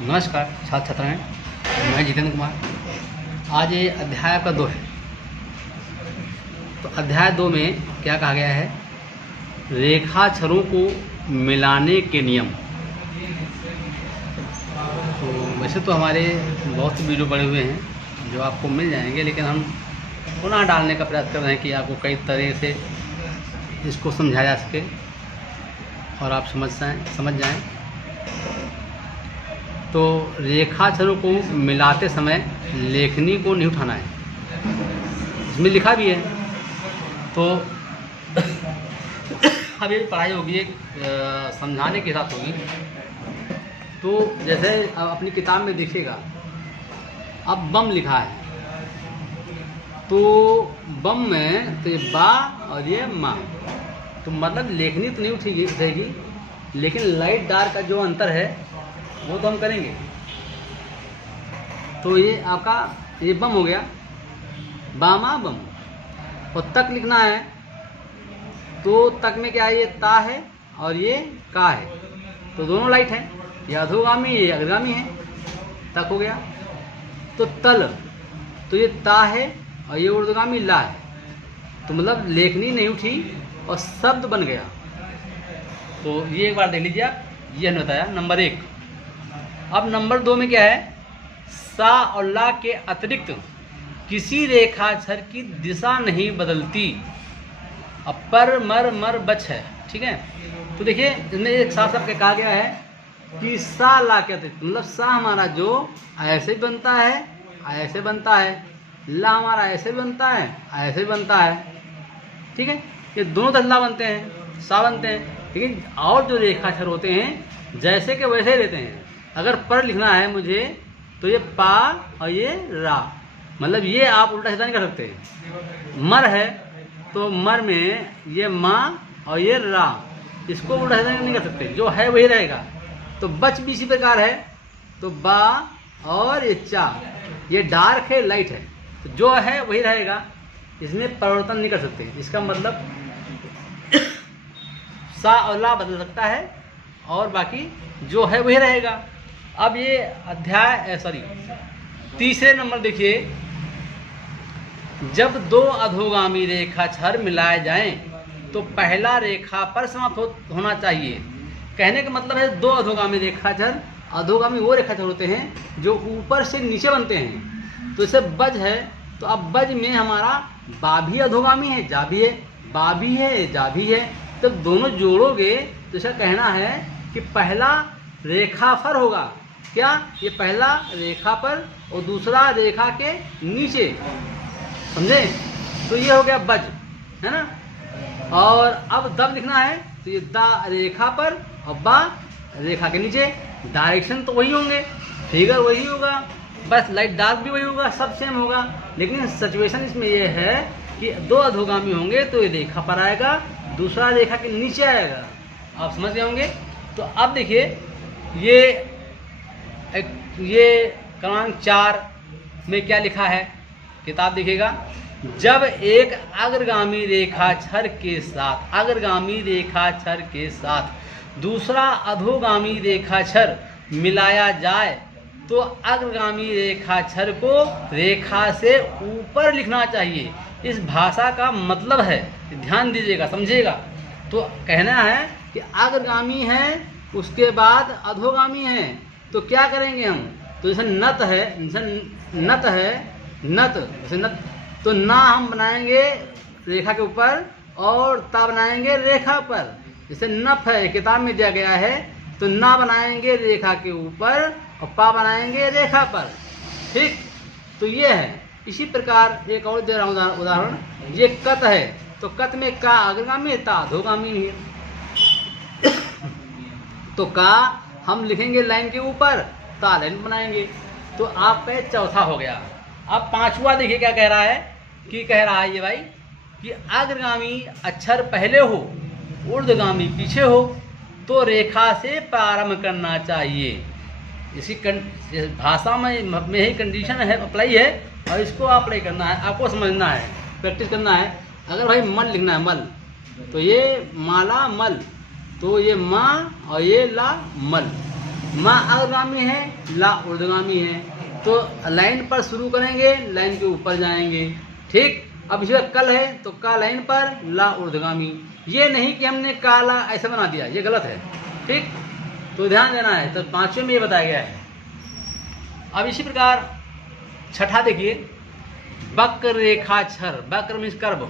नमस्कार छात्र छात्राएँ, मैं जितेंद्र कुमार। आज ये अध्याय आपका 2 है। तो अध्याय 2 में क्या कहा गया है? रेखाक्षरों को मिलाने के नियम। तो वैसे तो हमारे बहुत से वीडियो पड़े हुए हैं जो आपको मिल जाएंगे, लेकिन हम पुनः डालने का प्रयास कर रहे हैं कि आपको कई तरह से इसको समझाया जा सके और आप समझ जाएं। तो रेखाक्षरों को मिलाते समय लेखनी को नहीं उठाना है, इसमें लिखा भी है। तो अब ये पढ़ाई होगी एक समझाने के साथ होगी। तो जैसे अब अपनी किताब में देखिएगा, अब बम लिखा है, तो बम में तो ये बा और ये माँ, तो मतलब लेखनी तो नहीं उठेगी, लेकिन लाइट डार्क का जो अंतर है वो तो हम करेंगे। तो ये आपका ये बम हो गया, बामा बम। और तक लिखना है तो तक में क्या है? ये ता है और ये का है, तो दोनों लाइट हैं, ये अधोगामी ये अग्रगामी है। तक हो गया। तो तल, तो ये ता है और ये ऊर्ध्वगामी ला है, तो मतलब लेखनी नहीं उठी और शब्द बन गया। तो ये एक बार देख लीजिए आप, ये हमने बताया नंबर 1। अब नंबर 2 में क्या है? सा और ला के अतिरिक्त किसी रेखाक्षर की दिशा नहीं बदलती। अब पर मर मर बच है, ठीक है। तो देखिए इसमें एक साफ साफ कहा गया है कि सा ला के अतिरिक्त, मतलब सा हमारा जो ऐसे भी बनता है, ऐसे बनता है, ला हमारा ऐसे भी बनता है, ऐसे भी बनता है, ठीक है। ये दोनों तल्ला बनते हैं, सा बनते हैं, लेकिन और जो रेखाक्षर होते हैं जैसे कि वैसे ही रहते हैं। अगर पर लिखना है मुझे तो ये पा और ये रा, मतलब ये आप उल्टा सीधा नहीं कर सकते। मर है तो मर में ये माँ और ये रा, इसको उल्टा सीधा नहीं कर सकते, जो है वही रहेगा। तो बच भी इसी प्रकार है, तो बा और ये चा, ये डार्क है लाइट है, तो जो है वही रहेगा, इसमें परिवर्तन नहीं कर सकते। इसका मतलब सा और ला बदल सकता है और बाकी जो है वही रहेगा। अब ये अध्याय तीसरे नंबर देखिए, जब दो अधोगामी रेखाक्षर मिलाए जाएं तो पहला रेखा पर समाप्त होना चाहिए। कहने का मतलब है दो अधोगामी रेखाक्षर, अधोगामी वो रेखाक्षर होते हैं जो ऊपर से नीचे बनते हैं। तो जैसे बज है, तो अब बज में हमारा बा भी अधोगामी है, जा भी है, बा भी है, जा भी है। जब दोनों जोड़ोगे तो इसका कहना है कि पहला रेखा पर होगा क्या? ये पहला रेखा पर और दूसरा रेखा के नीचे, समझे? तो ये हो गया बज, है ना। और अब दब लिखना है तो ये दा रेखा पर और बा रेखा के नीचे। डायरेक्शन तो वही होंगे, फिगर वही होगा, बस लाइट डार्क भी वही होगा, सब सेम होगा। लेकिन सिचुएशन इसमें ये है कि दो अधोगामी होंगे तो ये रेखा पर आएगा, दूसरा रेखा के नीचे आएगा। आप समझ गए होंगे। तो अब देखिए ये क्रमांक 4 में क्या लिखा है, किताब देखिएगा। जब एक अग्रगामी रेखाक्षर के साथ दूसरा अधोगामी रेखाक्षर मिलाया जाए तो अग्रगामी रेखाक्षर को रेखा से ऊपर लिखना चाहिए। इस भाषा का मतलब है, ध्यान दीजिएगा, समझिएगा। तो कहना है कि अग्रगामी है, उसके बाद अधोगामी है, तो क्या करेंगे हम? तो जैसे नत है, नत, तो ना हम बनाएंगे रेखा के ऊपर और ता बनाएंगे रेखा पर। जैसे नफ है, किताब में दिया गया है, तो ना बनाएंगे रेखा के ऊपर और पा बनाएंगे रेखा पर, ठीक। तो ये है। इसी प्रकार एक और दे रहा हूँ उदाहरण। ये कत है, तो कत में का अग्रगामी, ता अधोगामी है। तो का हम लिखेंगे लाइन के ऊपर, ता लाइन बनाएंगे। तो आपका चौथा हो गया। अब पांचवा देखिए क्या कह रहा है, कि कह रहा है ये भाई कि अग्रगामी अक्षर पहले हो, ऊर्ध्वगामी पीछे हो, तो रेखा से प्रारंभ करना चाहिए। इसी भाषा में ही कंडीशन है, अप्लाई है, और इसको अप्लाई करना है, आपको समझना है, प्रैक्टिस करना है। अगर भाई मल लिखना है, मल, तो ये माला मल, तो ये माँ और ये ला मल, मा अग्रगामी है, ला ऊर्ध्वगामी है। तो लाइन पर शुरू करेंगे, लाइन के ऊपर जाएंगे। ठीक, अब इसमें कल है तो का लाइन पर, ला ऊर्ध्वगामी। ये नहीं कि हमने काला ऐसे बना दिया, ये गलत है। ठीक, तो ध्यान देना है। तो पांचवें में ये बताया गया है। अब इसी प्रकार छठा देखिए, वक्र रेखाक्षर, वक्र मीन्स कर्व,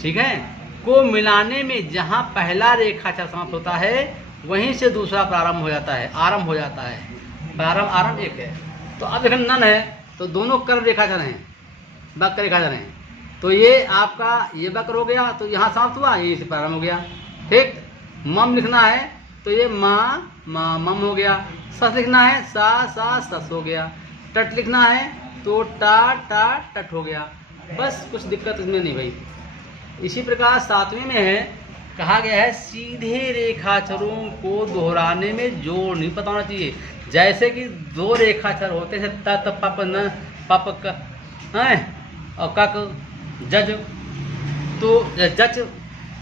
ठीक है, को मिलाने में जहां पहला रेखाक्षर समाप्त होता है वहीं से दूसरा प्रारंभ हो जाता है, आरंभ हो जाता है। प्रारंभ आरंभ एक है। तो अब देखो नन है तो दोनों कर्व रेखाक्षर हैं, वक्र रेखाक्षर हैं। तो ये आपका ये वक्र हो गया, तो यहाँ समाप्त हुआ, ये से प्रारंभ हो गया। ठीक, मम लिखना है तो ये माँ माँ मम हो गया। सस लिखना है सा सा सस हो गया। टट लिखना है तो टा टा टट हो गया। बस कुछ दिक्कत इसमें नहीं भाई। इसी प्रकार सातवें में है, कहा गया है सीधे रेखाक्षरों को दोहराने में जोड़ नहीं पता होना चाहिए। जैसे कि दो रेखाक्षर होते हैं त पप न पप क हैं और कक जज, तो जच,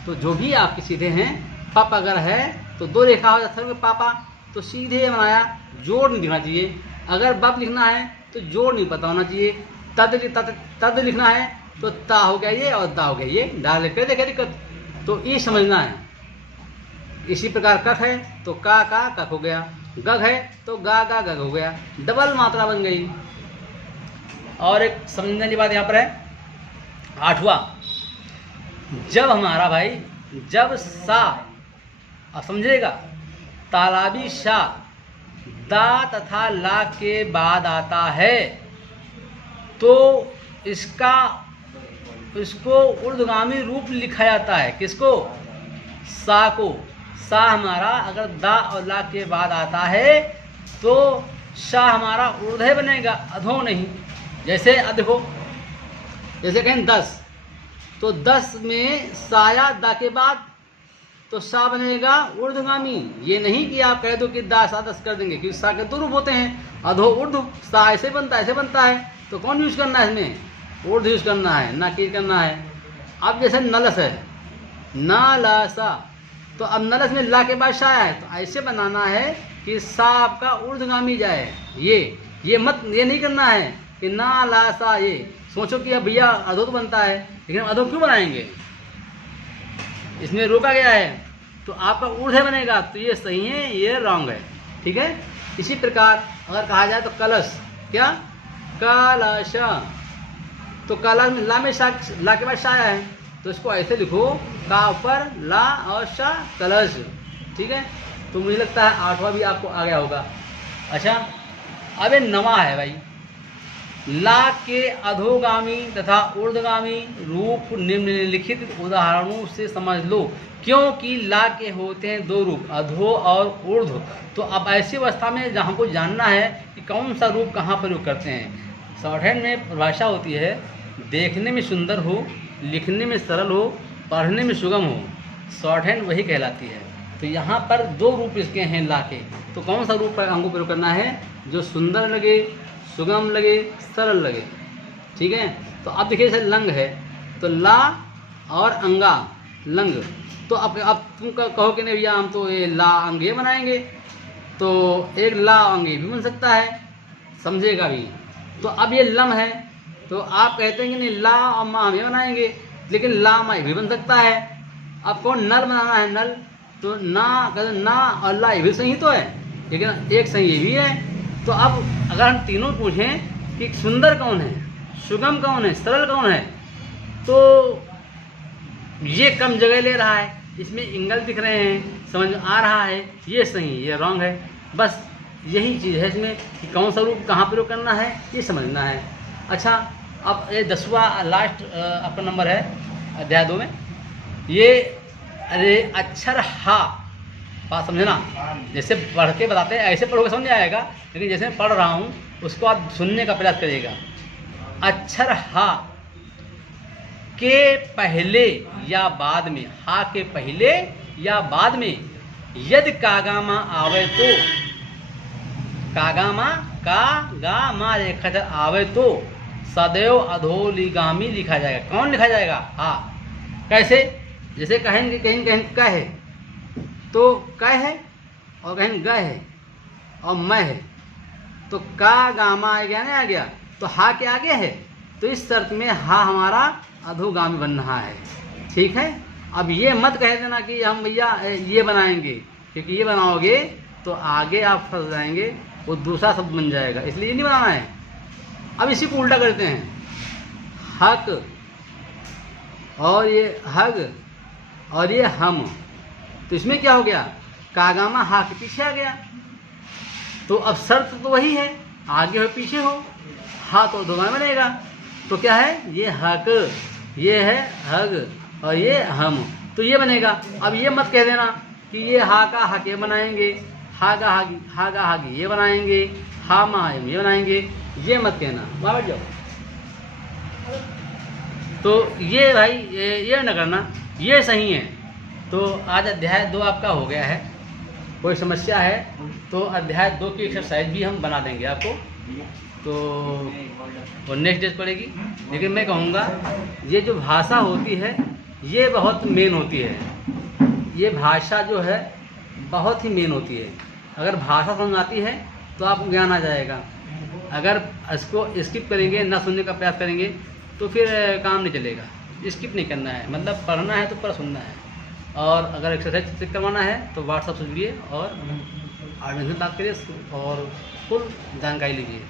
तो जो भी आपके सीधे हैं, पप अगर है तो दो रेखा हो जाता है पापा, तो सीधे बनाया, जोड़ नहीं दिखना चाहिए। अगर बब लिखना है तो जोड़ नहीं पता होना चाहिए। तद लिखना है तो ता हो गया ये और दा हो गया ये, डाल कर देखा दिक्कत, तो ये समझना है। इसी प्रकार कख है तो का कख हो गया, गग है तो गा गग हो गया, डबल मात्रा बन गई। और एक समझने वाली बात यहाँ पर है, आठवां, जब हमारा भाई जब सा, अब समझेगा, तालाबी शा दा तथा ला के बाद आता है तो इसको ऊर्ध्वगामी रूप लिखा जाता है। किसको? सा को। सा हमारा अगर दा और ला के बाद आता है तो शा हमारा ऊर्ध्व बनेगा, अधो नहीं। जैसे देखो, जैसे कहें 10, तो 10 में साया दा के बाद तो सा बनेगा ऊर्ध्वगामी। ये नहीं कि आप कह दो कि दा सा 10 कर देंगे, क्योंकि सा के दो रूप होते हैं, अधो ऊर्ध्व। सा ऐसे बनता है, ऐसे बनता है, तो कौन यूज करना है इसमें? ऊर्ध्व यूज करना है, ना कीर करना है। अब जैसे नलस है, ना ला सा, तो अब नलस में ला के बाद शा है, तो ऐसे बनाना है कि सा आपका ऊर्ध्वगामी जाए। ये नहीं करना है कि ना ला सा। ये सोचो कि अब भैया अधो तो बनता है, लेकिन अधो क्यों बनाएंगे? इसमें रोका गया है, तो आपका ऊर्ध्व बनेगा, तो ये सही है, ये रॉन्ग है। ठीक है। इसी प्रकार अगर कहा जाए तो कलश, क्या? कलश, तो कलश में ला में शा, ला के बाद शा है, तो इसको ऐसे लिखो, का ऊपर ला और शा, कलश। ठीक है। तो मुझे लगता है 8वां भी आपको आ गया होगा। अच्छा, अब ये 9वां है भाई, ला के अधोगामी तथा ऊर्ध्वगामी रूप निम्नलिखित उदाहरणों से समझ लो। क्योंकि ला के होते हैं 2 रूप, अधो और ऊर्ध्व। तो अब ऐसी अवस्था में जहाँ को जानना है कि कौन सा रूप कहाँ प्रयोग करते हैं। शॉर्टहैंड में परिभाषा होती है, देखने में सुंदर हो, लिखने में सरल हो, पढ़ने में सुगम हो, शॉर्टहैंड वही कहलाती है। तो यहाँ पर 2 रूप इसके हैं ला के, तो कौन सा रूप हमको प्रयोग करना है? जो सुंदर लगे, सुगम लगे, सरल लगे। ठीक है। तो अब देखिए जैसे लंग है, तो ला और अंगा, लंग। तो अब तुम कहो कि नहीं भैया हम तो ये ला अंगे बनाएंगे, तो एक ला अंगे भी बन सकता है, समझेगा भी। तो अब ये लम है, तो आप कहते हैं कि नहीं ला और माँ हम ये बनाएंगे, लेकिन ला माँ भी बन सकता है। अब कौन नल बनाना है? नल, तो ना और ला ये भी सही तो है, लेकिन एक सही ये भी है। तो अब अगर हम तीनों पूछें कि सुंदर कौन है, सुगम कौन है, सरल कौन है, तो ये कम जगह ले रहा है, इसमें इंगल दिख रहे हैं, समझ में आ रहा है, ये सही, ये रॉन्ग है। बस यही चीज़ है इसमें कि कौन सा रूप कहाँ प्रयोग करना है, ये समझना है। अच्छा, अब ये 10वां लास्ट आपका नंबर है अध्याय 2 में, ये अरे अक्षर हा, बात समझना। जैसे पढ़ के बताते हैं, ऐसे पढ़ोगे समझ नहीं आएगा, लेकिन जैसे मैं पढ़ रहा हूँ उसको आप सुनने का प्रयास करिएगा। अक्षर हा के पहले या बाद में, हा के पहले या बाद में यदि कागामा आवे तो, कागामा कागामा रेखाक्षर आवे तो सदैव अधोलिगामी लिखा जाएगा। कौन लिखा जाएगा? हा। कैसे? जैसे कहेंगे कहीं कह है तो क है और कहें ग है, और मैं है, तो का गामा आ गया ना, आ गया, तो हा के आगे है, तो इस शर्त में हा हमारा अधोगामी बन रहा है। ठीक है। अब ये मत कह देना कि हम भैया ये बनाएंगे, क्योंकि ये बनाओगे तो आगे आप फंस जाएंगे, वो दूसरा शब्द बन जाएगा, इसलिए ये नहीं बनाना है। अब इसी को उल्टा करते हैं, हक और ये हग और ये हम, तो इसमें क्या हो गया, कागामा हा के पीछे आ गया। तो अब शर्त तो वही है, आगे हो पीछे हो, हा तो दोगामी बनेगा। तो क्या है, ये हक, ये है हग और ये हम, तो ये बनेगा। अब ये मत कह देना कि ये हा का हक ये बनाएंगे, हा का हागी ये बनाएंगे, हा मा ये बनाएंगे, ये मत कहना, वहाँ बैठ जाओ। तो ये भाई ये न करना, ये सही है। तो आज अध्याय 2 आपका हो गया है। कोई समस्या है तो अध्याय 2 की एक्सरसाइज भी हम बना देंगे आपको, तो वो नेक्स्ट डेज पड़ेगी। लेकिन मैं कहूँगा ये जो भाषा होती है ये बहुत मेन होती है, ये भाषा जो है बहुत ही मेन होती है। अगर भाषा समझ आती है तो आपको ज्ञान आ जाएगा। अगर इसको स्किप करेंगे, ना सुनने का प्रयास करेंगे, तो फिर काम नहीं चलेगा। स्किप नहीं करना है, मतलब पढ़ना है तो पूरा सुनना है। और अगर एक्सरसाइज चेक करवाना है तो व्हाट्सएप से जुड़िए और एडमिशन बात करिए और फुल जानकारी लीजिए।